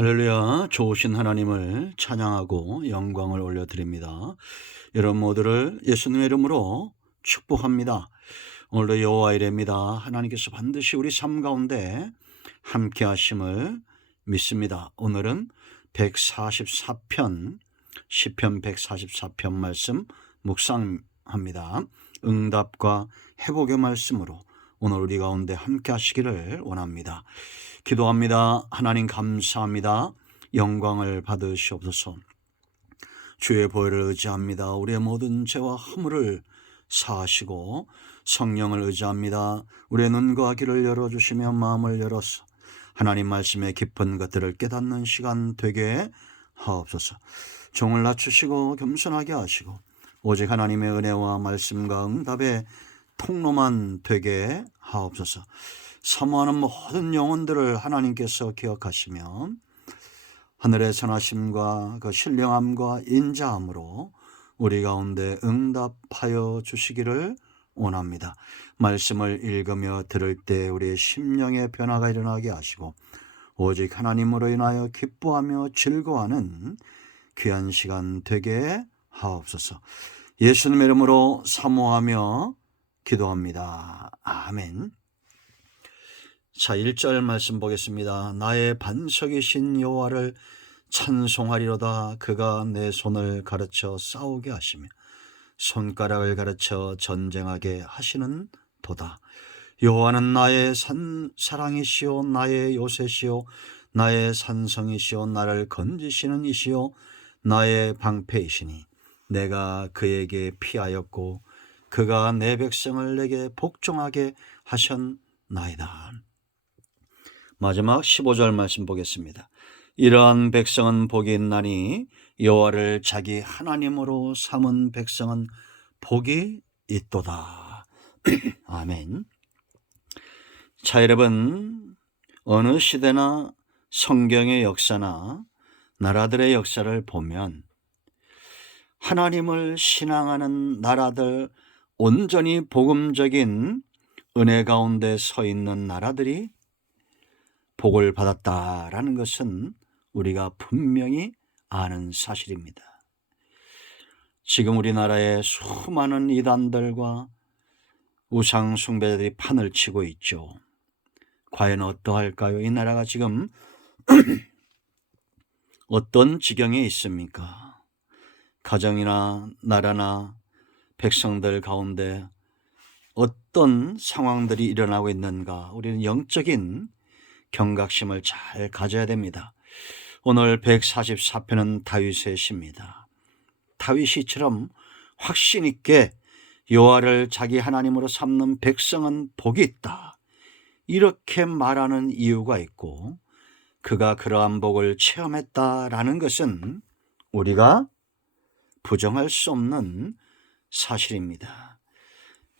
할렐루야. 좋으신 하나님을 찬양하고 영광을 올려드립니다. 여러분 모두를 예수님의 이름으로 축복합니다. 오늘도 여호와 이레입니다. 하나님께서 반드시 우리 삶 가운데 함께 하심을 믿습니다. 오늘은 144편 시편 144편 말씀 묵상합니다. 응답과 회복의 말씀으로 오늘 우리 가운데 함께 하시기를 원합니다. 기도합니다. 하나님 감사합니다. 영광을 받으시옵소서. 주의 보혈을 의지합니다. 우리의 모든 죄와 허물을 사하시고 성령을 의지합니다. 우리의 눈과 귀를 열어주시며 마음을 열어서 하나님 말씀의 깊은 것들을 깨닫는 시간 되게 하옵소서. 종을 낮추시고 겸손하게 하시고 오직 하나님의 은혜와 말씀과 응답의 통로만 되게 하옵소서. 사모하는 모든 영혼들을 하나님께서 기억하시며 하늘의 선하심과 그 신령함과 인자함으로 우리 가운데 응답하여 주시기를 원합니다. 말씀을 읽으며 들을 때 우리의 심령의 변화가 일어나게 하시고 오직 하나님으로 인하여 기뻐하며 즐거워하는 귀한 시간 되게 하옵소서. 예수님의 이름으로 사모하며 기도합니다. 아멘. 자, 1절 말씀 보겠습니다. 나의 반석이신 여호와를 찬송하리로다. 그가 내 손을 가르쳐 싸우게 하시며 손가락을 가르쳐 전쟁하게 하시는 도다. 여호와는 나의 사랑이시오 나의 요새시오 나의 산성이시오 나를 건지시는 이시오 나의 방패이시니 내가 그에게 피하였고 그가 내 백성을 내게 복종하게 하셨나이다. 마지막 15절 말씀 보겠습니다. 이러한 백성은 복이 있나니 여호와를 자기 하나님으로 삼은 백성은 복이 있도다. 아멘. 자, 여러분, 어느 시대나 성경의 역사나 나라들의 역사를 보면 하나님을 신앙하는 나라들, 온전히 복음적인 은혜 가운데 서 있는 나라들이 복을 받았다라는 것은 우리가 분명히 아는 사실입니다. 지금 우리나라에 수많은 이단들과 우상 숭배자들이 판을 치고 있죠. 과연 어떠할까요? 이 나라가 지금 어떤 지경에 있습니까? 가정이나 나라나 백성들 가운데 어떤 상황들이 일어나고 있는가? 우리는 영적인 경각심을 잘 가져야 됩니다. 오늘 144편은 다윗의 시입니다. 다윗이처럼 확신 있게 여호와를 자기 하나님으로 삼는 백성은 복이 있다, 이렇게 말하는 이유가 있고 그가 그러한 복을 체험했다라는 것은 우리가 부정할 수 없는 사실입니다.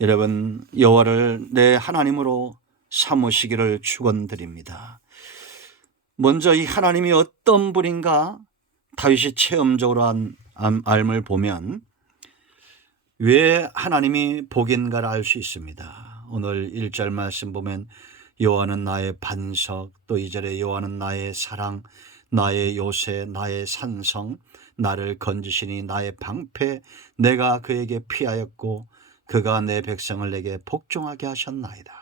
여러분, 여호와를 내 하나님으로 삼으시기를 축원드립니다. 먼저 이 하나님이 어떤 분인가 다윗이 체험적으로 한 알을 보면 왜 하나님이 복인가를 알 수 있습니다. 오늘 1절 말씀 보면 여호와는 나의 반석, 또 2절에 여호와는 나의 사랑, 나의 요새, 나의 산성, 나를 건지시니 나의 방패, 내가 그에게 피하였고 그가 내 백성을 내게 복종하게 하셨나이다.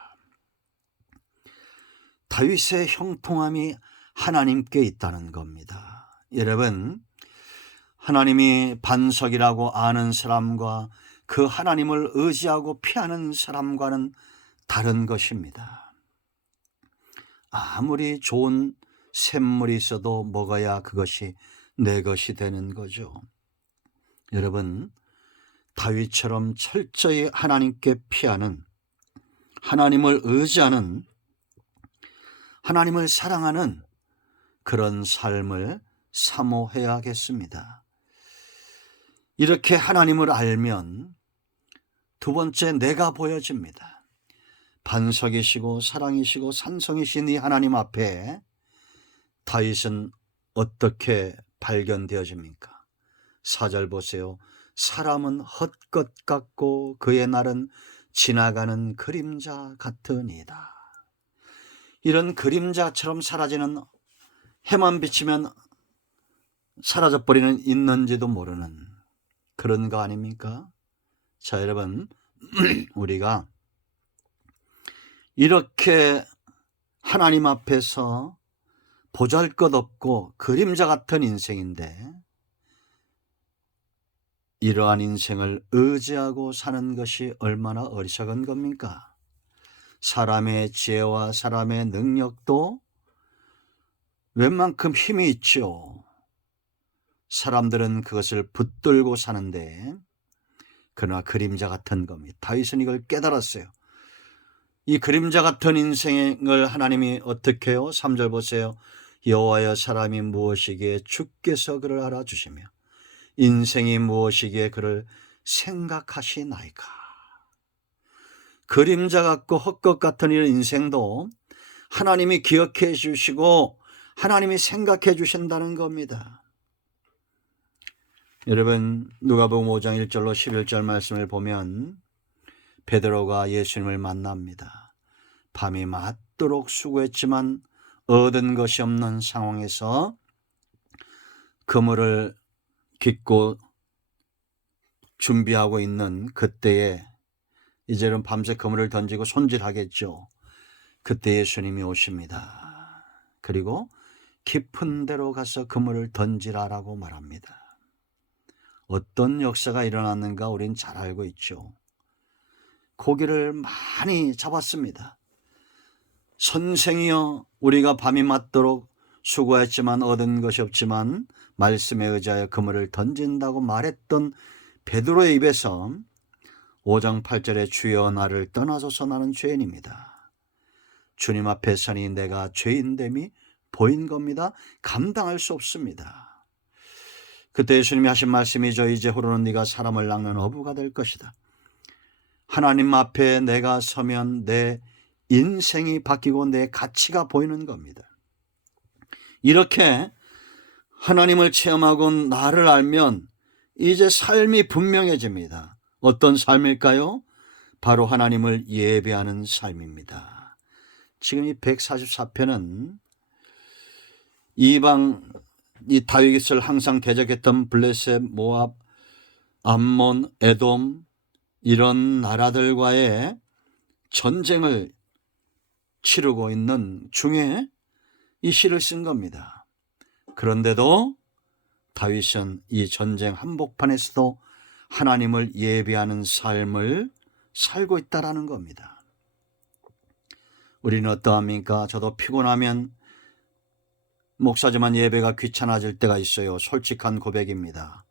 다윗의 형통함이 하나님께 있다는 겁니다. 여러분, 하나님이 반석이라고 아는 사람과 그 하나님을 의지하고 피하는 사람과는 다른 것입니다. 아무리 좋은 샘물이 있어도 먹어야 그것이 내 것이 되는 거죠. 여러분, 다윗처럼 철저히 하나님께 피하는, 하나님을 의지하는, 하나님을 사랑하는 그런 삶을 사모해야겠습니다. 이렇게 하나님을 알면 두 번째, 내가 보여집니다. 반석이시고 사랑이시고 산성이신 이 하나님 앞에 다윗은 어떻게 발견되어집니까? 4절 보세요. 사람은 헛것 같고 그의 날은 지나가는 그림자 같으니이다. 이런 그림자처럼 사라지는 해만 비치면 사라져버리는, 있는지도 모르는 그런 거 아닙니까? 자, 여러분, 우리가 이렇게 하나님 앞에서 보잘것없고 그림자 같은 인생인데, 이러한 인생을 의지하고 사는 것이 얼마나 어리석은 겁니까? 사람의 지혜와 사람의 능력도 웬만큼 힘이 있죠. 사람들은 그것을 붙들고 사는데, 그러나 그림자 같은 겁니다. 다윗은 이걸 깨달았어요. 이 그림자 같은 인생을 하나님이 어떻게 해요? 3절 보세요. 여호와여, 사람이 무엇이기에 주께서 그를 알아주시며 인생이 무엇이기에 그를 생각하시나이까. 그림자 같고 헛것 같은 이 인생도 하나님이 기억해 주시고 하나님이 생각해 주신다는 겁니다. 여러분, 누가복음 5장 1절로 11절 말씀을 보면 베드로가 예수님을 만납니다. 밤이 맞도록 수고했지만 얻은 것이 없는 상황에서 그물을 깃고 준비하고 있는 그때에, 이제는 밤새 그물을 던지고 손질하겠죠. 그때 예수님이 오십니다. 그리고 깊은 데로 가서 그물을 던지라라고 말합니다. 어떤 역사가 일어났는가 우린 잘 알고 있죠. 고기를 많이 잡았습니다. 선생이여, 우리가 밤이 맞도록 수고했지만 얻은 것이 없지만 말씀에 의지하여 그물을 던진다고 말했던 베드로의 입에서 5장 8절에 주여 나를 떠나소서 나는 죄인입니다. 주님 앞에 서니 내가 죄인됨이 보인 겁니다. 감당할 수 없습니다. 그때 예수님이 하신 말씀이죠. 이제후로는 네가 사람을 낚는 어부가 될 것이다. 하나님 앞에 내가 서면 내 인생이 바뀌고 내 가치가 보이는 겁니다. 이렇게 하나님을 체험하고 나를 알면 이제 삶이 분명해집니다. 어떤 삶일까요? 바로 하나님을 예배하는 삶입니다. 지금 이 144편은 이방, 이 다윗을 항상 대적했던 블레셋, 모압, 암몬, 에돔 이런 나라들과의 전쟁을 치르고 있는 중에 이 시를 쓴 겁니다. 그런데도 다윗은 이 전쟁 한복판에서도 하나님을 예배하는 삶을 살고 있다라는 겁니다. 우리는 어떠합니까? 저도 피곤하면 목사지만 예배가 귀찮아질 때가 있어요. 솔직한 고백입니다.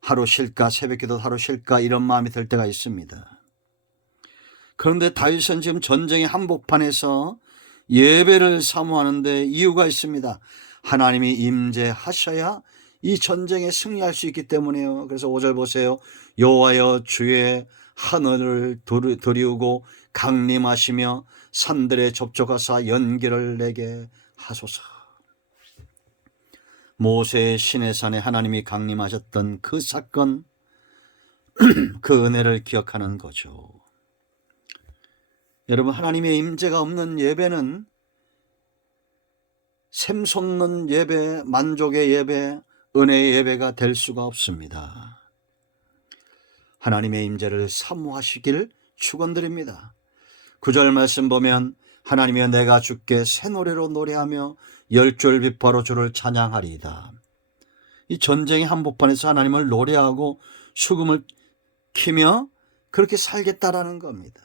하루 쉴까, 새벽기도 하루 쉴까 이런 마음이 들 때가 있습니다. 그런데 다윗은 지금 전쟁의 한복판에서 예배를 사모하는데 이유가 있습니다. 하나님이 임재하셔야 이 전쟁에 승리할 수 있기 때문에요. 그래서 5절 보세요. 여호와여, 주의 하늘을 두리우고 강림하시며 산들에 접촉하사 연기를 내게 하소서. 모세의 시내산에 하나님이 강림하셨던 그 사건, 그 은혜를 기억하는 거죠. 여러분, 하나님의 임재가 없는 예배는 샘솟는 예배, 만족의 예배, 은혜의 예배가 될 수가 없습니다. 하나님의 임재를 사모하시길 축원드립니다. 9절 말씀 보면 하나님이여, 내가 주께 새 노래로 노래하며 열줄 비파로 주를 찬양하리이다. 이 전쟁의 한복판에서 하나님을 노래하고 수금을 키며 그렇게 살겠다라는 겁니다.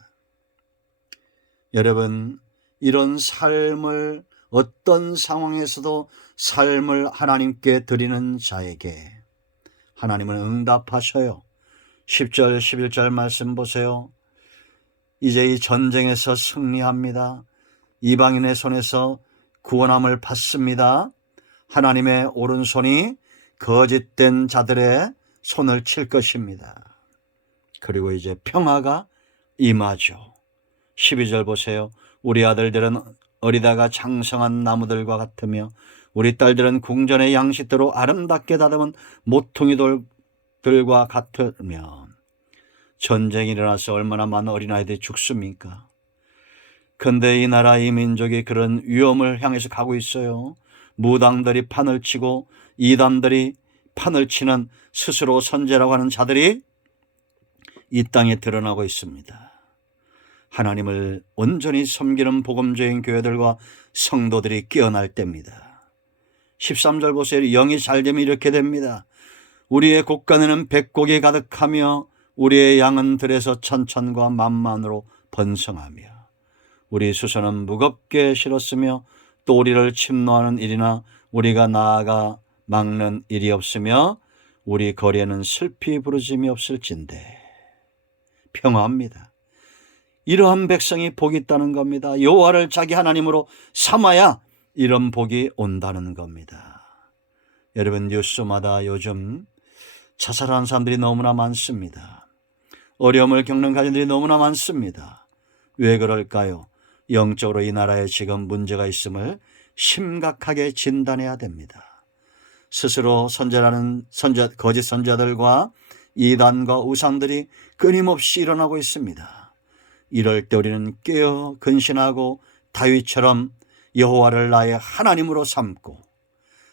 여러분, 이런 삶을, 어떤 상황에서도 삶을 하나님께 드리는 자에게 하나님은 응답하셔요. 10절 11절 말씀 보세요. 이제 이 전쟁에서 승리합니다. 이방인의 손에서 구원함을 받습니다. 하나님의 오른손이 거짓된 자들의 손을 칠 것입니다. 그리고 이제 평화가 임하죠. 12절 보세요. 우리 아들들은 어리다가 장성한 나무들과 같으며 우리 딸들은 궁전의 양식대로 아름답게 다듬은 모퉁이돌들과 같으며. 전쟁이 일어나서 얼마나 많은 어린아이들이 죽습니까? 근데 이 나라, 이 민족이 그런 위험을 향해서 가고 있어요. 무당들이 판을 치고 이단들이 판을 치는 스스로 선제라고 하는 자들이 이 땅에 드러나고 있습니다. 하나님을 온전히 섬기는 복음적인 교회들과 성도들이 깨어날 때입니다. 13절 보세요. 영이 잘되면 이렇게 됩니다. 우리의 곳간에는 백곡이 가득하며 우리의 양은 들에서 천천과 만만으로 번성하며 우리 수소는 무겁게 실었으며 또 우리를 침노하는 일이나 우리가 나아가 막는 일이 없으며 우리 거리에는 슬피 부르짐이 없을진대. 평화합니다. 이러한 백성이 복이 있다는 겁니다. 여호와를 자기 하나님으로 삼아야 이런 복이 온다는 겁니다. 여러분, 뉴스마다 요즘 자살하는 사람들이 너무나 많습니다. 어려움을 겪는 가정들이 너무나 많습니다. 왜 그럴까요? 영적으로 이 나라에 지금 문제가 있음을 심각하게 진단해야 됩니다. 스스로 선제라는 거짓 선제들과 이단과 우상들이 끊임없이 일어나고 있습니다. 이럴 때 우리는 깨어 근신하고 다윗처럼 여호와를 나의 하나님으로 삼고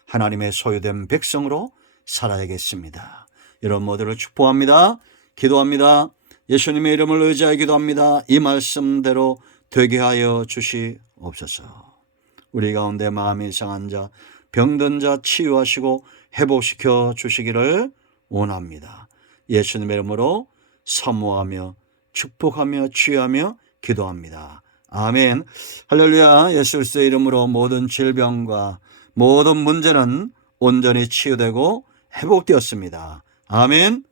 하나님의 소유된 백성으로 살아야겠습니다. 여러분 모두를 축복합니다. 기도합니다. 예수님의 이름을 의지하여 기도합니다. 이 말씀대로 되게 하여 주시옵소서. 우리 가운데 마음이 상한 자, 병든 자 치유하시고 회복시켜 주시기를 원합니다. 예수님의 이름으로 사모하며 축복하며 치유하며 기도합니다. 아멘. 할렐루야. 예수 그리스도의 이름으로 모든 질병과 모든 문제는 온전히 치유되고 회복되었습니다. 아멘.